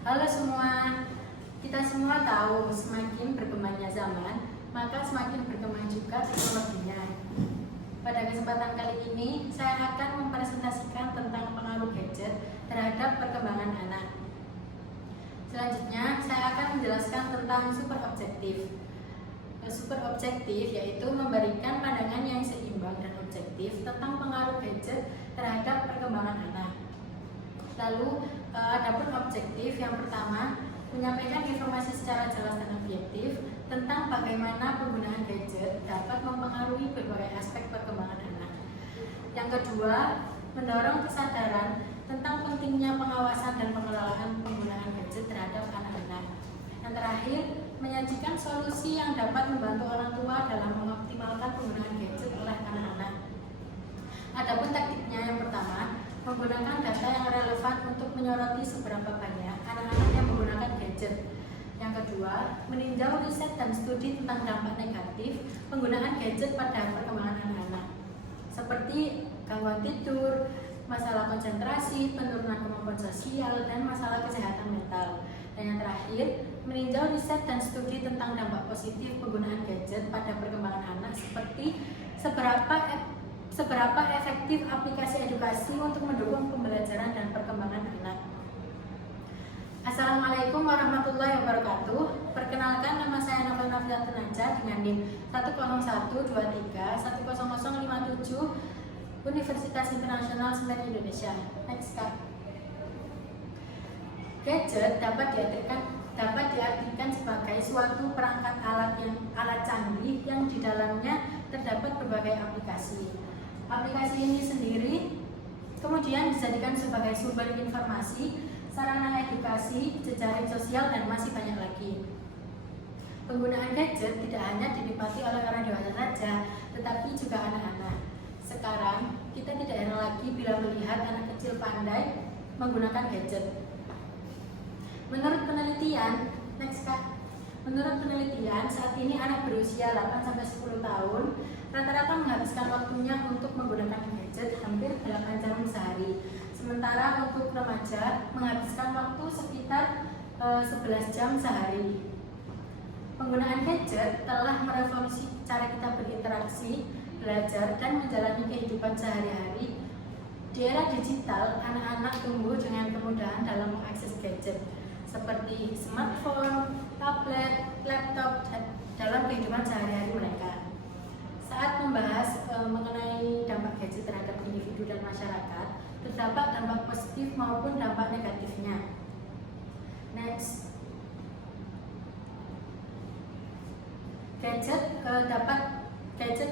Halo semua, kita semua tahu semakin berkembangnya zaman, maka semakin berkembang juga teknologinya. Pada kesempatan kali ini, saya akan mempresentasikan tentang pengaruh gadget terhadap perkembangan anak. Selanjutnya, saya akan menjelaskan tentang super objektif. Super objektif yaitu memberikan pandangan yang seimbang dan objektif tentang pengaruh gadget terhadap perkembangan anak. Lalu, adapun objektif yang pertama menyampaikan informasi secara jelas dan objektif tentang bagaimana penggunaan gadget dapat mempengaruhi berbagai aspek perkembangan anak. Yang kedua, mendorong kesadaran tentang pentingnya pengawasan dan pengelolaan penggunaan gadget terhadap anak-anak. Yang terakhir, menyajikan solusi yang dapat membantu orang tua dalam mengoptimalkan penggunaan gadget oleh anak-anak. Adapun taktiknya yang pertama, menggunakan data yang relevan untuk menyoroti seberapa banyak anak-anak yang menggunakan gadget. Yang kedua, meninjau riset dan studi tentang dampak negatif penggunaan gadget pada perkembangan anak-anak, seperti gangguan tidur, masalah konsentrasi, penurunan kemampuan sosial, dan masalah kesehatan mental. Dan yang terakhir, meninjau riset dan studi tentang dampak positif penggunaan gadget pada perkembangan anak, seperti seberapa efektif aplikasi edukasi untuk mendukung pembelajaran dan perkembangan anak. Assalamualaikum warahmatullahi wabarakatuh. Perkenalkan, nama saya Novel Nafiatun Naja dengan NIM 10123100057 Universitas Internasional Semen Indonesia. Next, Kak. Gadget dapat diartikan sebagai suatu perangkat alat canggih yang di dalamnya terdapat berbagai aplikasi. Aplikasi ini sendiri kemudian dijadikan sebagai sumber informasi, sarana edukasi, jejaring sosial, dan masih banyak lagi. Penggunaan gadget tidak hanya dinikmati oleh orang dewasa saja, tetapi juga anak-anak. Sekarang, kita tidak heran lagi bila melihat anak kecil pandai menggunakan gadget. Menurut penelitian, saat ini anak berusia 8-10 tahun rata-rata menghabiskan waktunya untuk menggunakan gadget hampir 8 jam sehari. Sementara untuk remaja menghabiskan waktu sekitar 11 jam sehari. Penggunaan gadget telah merevolusi cara kita berinteraksi, belajar, dan menjalani kehidupan sehari-hari. Di era digital, anak-anak tumbuh dengan kemudahan dalam mengakses gadget seperti smartphone, tablet, laptop dalam kehidupan sehari-hari mereka. Saat membahas mengenai dampak gadget terhadap individu dan masyarakat, terdapat dampak positif maupun dampak negatifnya. Next. Gadget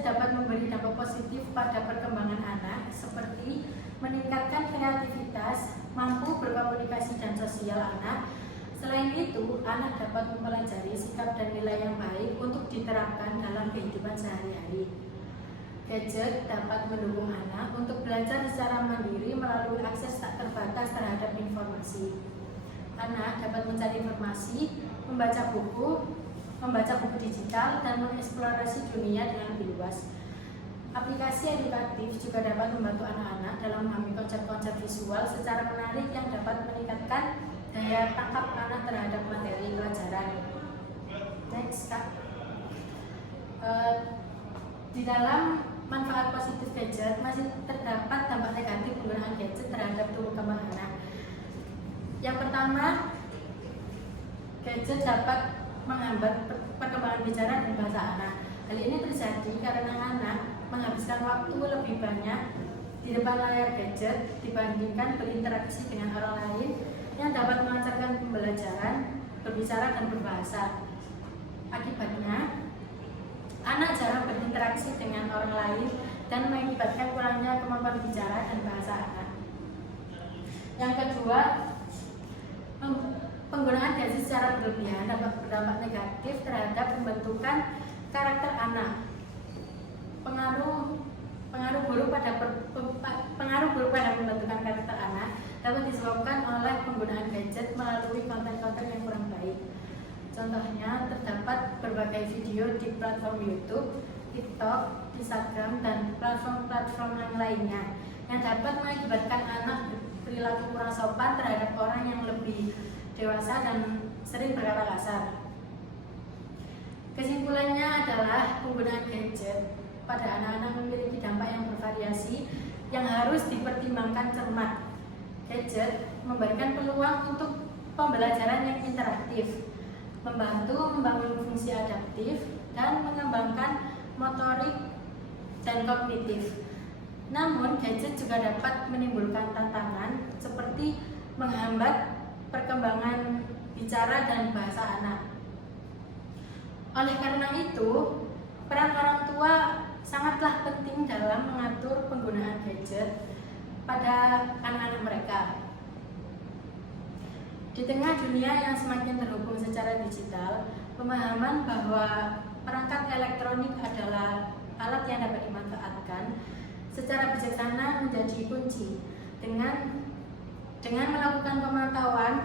dapat memberi dampak positif pada perkembangan anak, seperti meningkatkan kreativitas, mampu berkomunikasi dan sosial anak. Selain itu, anak dapat mempelajari sikap dan nilai yang baik untuk diterapkan dalam kehidupan sehari-hari. Gadget dapat mendukung anak untuk belajar secara mandiri melalui akses tak terbatas terhadap informasi. Anak dapat mencari informasi, membaca buku digital, dan mengeksplorasi dunia dengan lebih luas. Aplikasi edukatif juga dapat membantu anak-anak dalam memahami konsep-konsep visual secara menarik yang dapat meningkatkan daya tangkap anak terhadap materi pelajaran. Next, Kak. Di dalam manfaat positif gadget masih terdapat dampak negatif penggunaan gadget terhadap tumbuh kembang anak. Yang pertama, gadget dapat menghambat perkembangan bicara dan bahasa anak. Hal ini terjadi karena anak menghabiskan waktu lebih banyak di depan layar gadget dibandingkan berinteraksi dengan orang lain yang dapat melancarkan pembelajaran, berbicara, dan berbahasa. Akibatnya, anak jarang berinteraksi dengan orang lain dan mengakibatkan kurangnya kemampuan bicara dan bahasa anak. Yang kedua, penggunaan gadget secara berlebihan dapat berdampak negatif terhadap pembentukan karakter anak. Pengaruh buruk pada pembentukan karakter anak dapat disebabkan oleh penggunaan gadget melalui konten-konten yang kurang baik. Contohnya, terdapat berbagai video di platform YouTube, TikTok, Instagram, dan platform-platform yang lainnya yang dapat mengakibatkan anak perilaku kurang sopan terhadap orang yang lebih dewasa dan sering berkata kasar. Kesimpulannya adalah penggunaan gadget pada anak-anak memiliki dampak yang bervariasi yang harus dipertimbangkan cermat. Gadget memberikan peluang untuk pembelajaran yang interaktif, membantu membangun fungsi adaptif, dan mengembangkan motorik dan kognitif. Namun, gadget juga dapat menimbulkan tantangan seperti menghambat perkembangan bicara dan bahasa anak. Oleh karena itu, peran orang tua sangatlah penting dalam mengatur penggunaan gadget pada anak-anak mereka. Di tengah dunia yang semakin terhubung secara digital, pemahaman bahwa perangkat elektronik adalah alat yang dapat dimanfaatkan secara bijaksana menjadi kunci. Dengan melakukan pemantauan,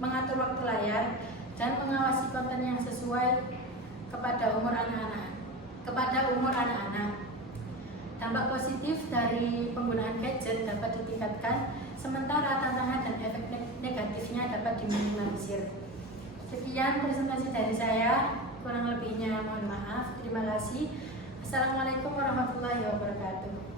mengatur waktu layar, dan mengawasi konten yang sesuai kepada umur anak-anak. Dampak positif dari penggunaan gadget dapat ditingkatkan, sementara tantangan dan efek negatifnya dapat diminimalisir. Sekian presentasi dari saya, kurang lebihnya mohon maaf. Terima kasih. Assalamualaikum warahmatullahi wabarakatuh.